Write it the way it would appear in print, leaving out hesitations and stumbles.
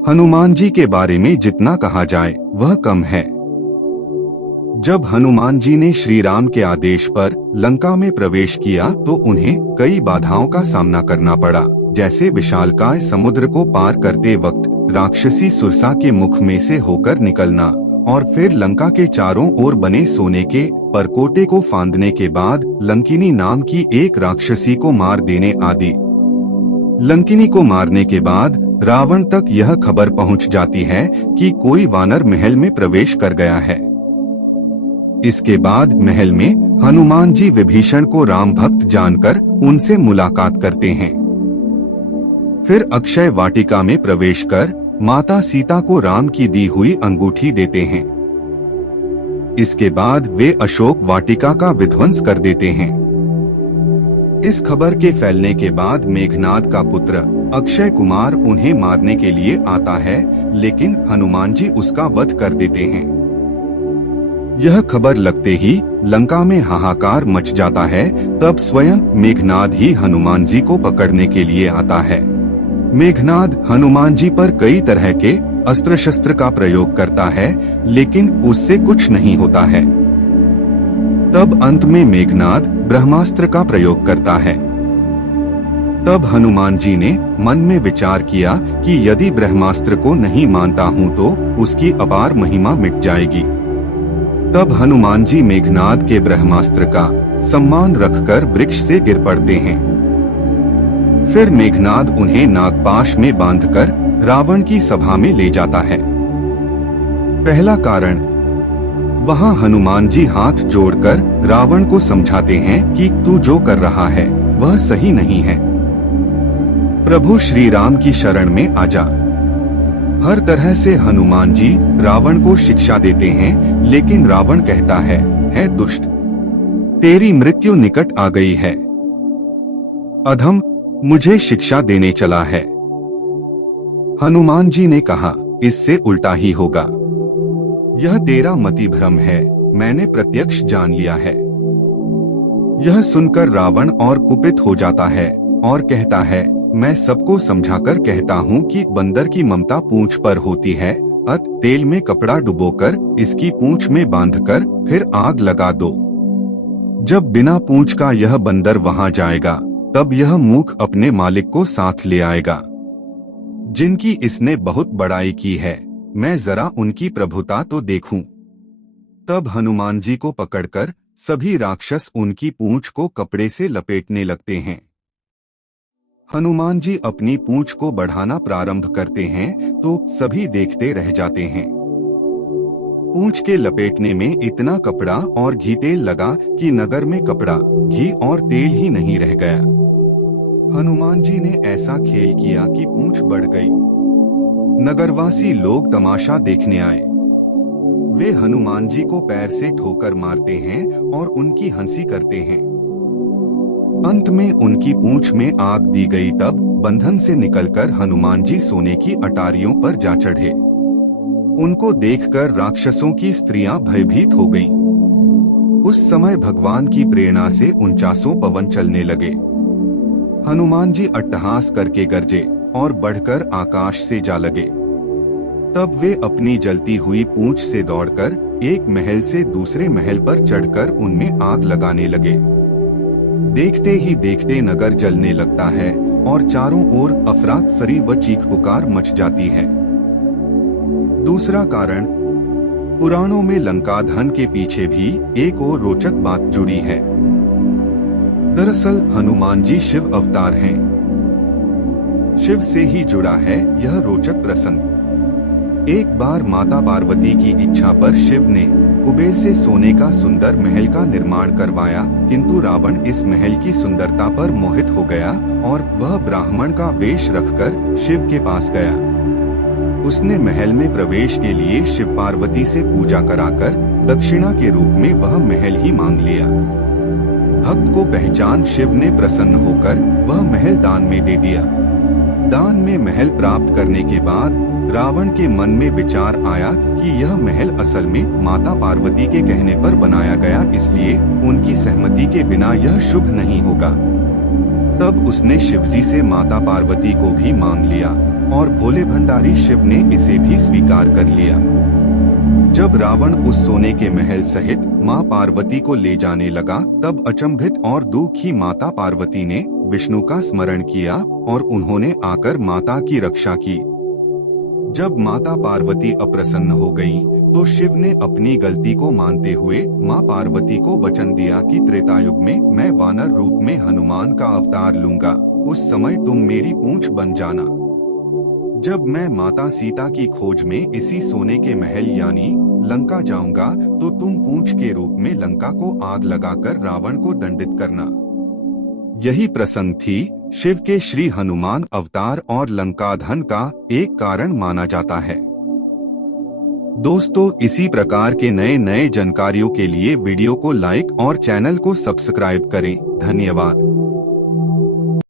हनुमान जी के बारे में जितना कहा जाए वह कम है। जब हनुमान जी ने श्री राम के आदेश पर लंका में प्रवेश किया तो उन्हें कई बाधाओं का सामना करना पड़ा, जैसे विशालकाय समुद्र को पार करते वक्त राक्षसी सुरसा के मुख में से होकर निकलना और फिर लंका के चारों ओर बने सोने के परकोटे को फांदने के बाद लंकिनी नाम की एक राक्षसी को मार देने आदि। लंकिनी को मारने के बाद रावण तक यह खबर पहुंच जाती है कि कोई वानर महल में प्रवेश कर गया है। इसके बाद महल में हनुमान जी विभीषण को राम भक्त जानकर उनसे मुलाकात करते हैं। फिर अक्षय वाटिका में प्रवेश कर माता सीता को राम की दी हुई अंगूठी देते हैं। इसके बाद वे अशोक वाटिका का विध्वंस कर देते हैं। इस खबर के फैलने के बाद मेघनाद का पुत्र अक्षय कुमार उन्हें मारने के लिए आता है, लेकिन हनुमान जी उसका वध कर देते हैं। यह खबर लगते ही लंका में हाहाकार मच जाता है। तब स्वयं मेघनाद ही हनुमान जी को पकड़ने के लिए आता है। मेघनाद हनुमान जी पर कई तरह के अस्त्र शस्त्र का प्रयोग करता है, लेकिन उससे कुछ नहीं होता है। तब अंत में मेघनाद ब्रह्मास्त्र का प्रयोग करता है। तब हनुमान जी ने मन में विचार किया कि यदि ब्रह्मास्त्र को नहीं मानता हूँ तो उसकी अपार महिमा मिट जाएगी। तब हनुमान जी मेघनाद के ब्रह्मास्त्र का सम्मान रखकर वृक्ष से गिर पड़ते हैं। फिर मेघनाद उन्हें नागपाश में बांधकर रावण की सभा में ले जाता है। पहला कारण, वहां हनुमान जी हाथ जोड़कर रावण को समझाते हैं कि तू जो कर रहा है वह सही नहीं है। प्रभु श्री राम की शरण में आजा। हर तरह से हनुमान जी रावण को शिक्षा देते हैं, लेकिन रावण कहता है दुष्ट, तेरी मृत्यु निकट आ गई है। अधम, मुझे शिक्षा देने चला है। हनुमान जी ने कहा, इससे उल्टा ही होगा। यह तेरा मति भ्रम है, मैंने प्रत्यक्ष जान लिया है। यह सुनकर रावण और कुपित हो जाता है और कहता है, मैं सबको समझाकर कहता हूँ कि बंदर की ममता पूंछ पर होती है, अत तेल में कपड़ा डुबोकर इसकी पूंछ में बांधकर फिर आग लगा दो। जब बिना पूंछ का यह बंदर वहां जाएगा तब यह मूख अपने मालिक को साथ ले आएगा। जिनकी इसने बहुत बड़ाई की है, मैं जरा उनकी प्रभुता तो देखूं। तब हनुमान जी को पकड़कर सभी राक्षस उनकी पूंछ को कपड़े से लपेटने लगते हैं। हनुमान जी अपनी पूंछ को बढ़ाना प्रारंभ करते हैं तो सभी देखते रह जाते हैं। पूंछ के लपेटने में इतना कपड़ा और घी तेल लगा कि नगर में कपड़ा, घी और तेल ही नहीं रह गया। हनुमान जी ने ऐसा खेल किया कि पूंछ बढ़ गई। नगरवासी लोग तमाशा देखने आए। वे हनुमान जी को पैर से ठोकर मारते हैं और उनकी हंसी करते हैं। अंत में उनकी पूंछ में आग दी गई। तब बंधन से निकलकर हनुमान जी सोने की अटारियों पर जा चढ़े। उनको देखकर राक्षसों की स्त्रियां भयभीत हो गईं। उस समय भगवान की प्रेरणा से 49 पवन चलने लगे। हनुमान जी अट्टहास करके गरजे और बढ़कर आकाश से जा लगे। तब वे अपनी जलती हुई पूंछ से दौड़कर एक महल से दूसरे महल पर चढ़कर उनमें आग लगाने लगे। देखते ही देखते नगर जलने लगता है और चारों ओर अफरात फरी व चीख पुकार मच जाती है। दूसरा कारण, पुराणों में लंका दहन के पीछे भी एक और रोचक बात जुड़ी है। दरअसल हनुमान जी शिव अवतार हैं। शिव से ही जुड़ा है यह रोचक प्रसंग। एक बार माता पार्वती की इच्छा पर शिव ने कुबेर से सोने का सुंदर महल का निर्माण करवाया, किंतु रावण इस महल की सुंदरता पर मोहित हो गया और वह ब्राह्मण का वेश रखकर शिव के पास गया। उसने महल में प्रवेश के लिए शिव पार्वती से पूजा कराकर दक्षिणा के रूप में वह महल ही मांग लिया। भक्त को पहचान शिव ने प्रसन्न होकर वह महल दान में दे दिया। दान में महल प्राप्त करने के बाद रावण के मन में विचार आया कि यह महल असल में माता पार्वती के कहने पर बनाया गया, इसलिए उनकी सहमति के बिना यह शुभ नहीं होगा। तब उसने शिवजी से माता पार्वती को भी मांग लिया। और भोले भंडारी शिव ने इसे भी स्वीकार कर लिया। जब रावण उस सोने के महल सहित मां पार्वती को ले जाने लगा, तब अचंभित और दुखी माता पार्वती ने विष्णु का स्मरण किया और उन्होंने आकर माता की रक्षा की। जब माता पार्वती अप्रसन्न हो गईं, तो शिव ने अपनी गलती को मानते हुए मां पार्वती को वचन दिया कि त्रेतायुग में मैं वानर रूप में हनुमान का अवतार लूंगा, उस समय तुम मेरी पूंछ बन जाना। जब मैं माता सीता की खोज में इसी सोने के महल यानी लंका जाऊंगा, तो तुम पूंछ के रूप में लंका को आग लगाकर रावण को दंडित करना। यही प्रसंग थी शिव के श्री हनुमान अवतार और लंकाधन का एक कारण माना जाता है। दोस्तों, इसी प्रकार के नए नए जानकारियों के लिए वीडियो को लाइक और चैनल को सब्सक्राइब करें। धन्यवाद।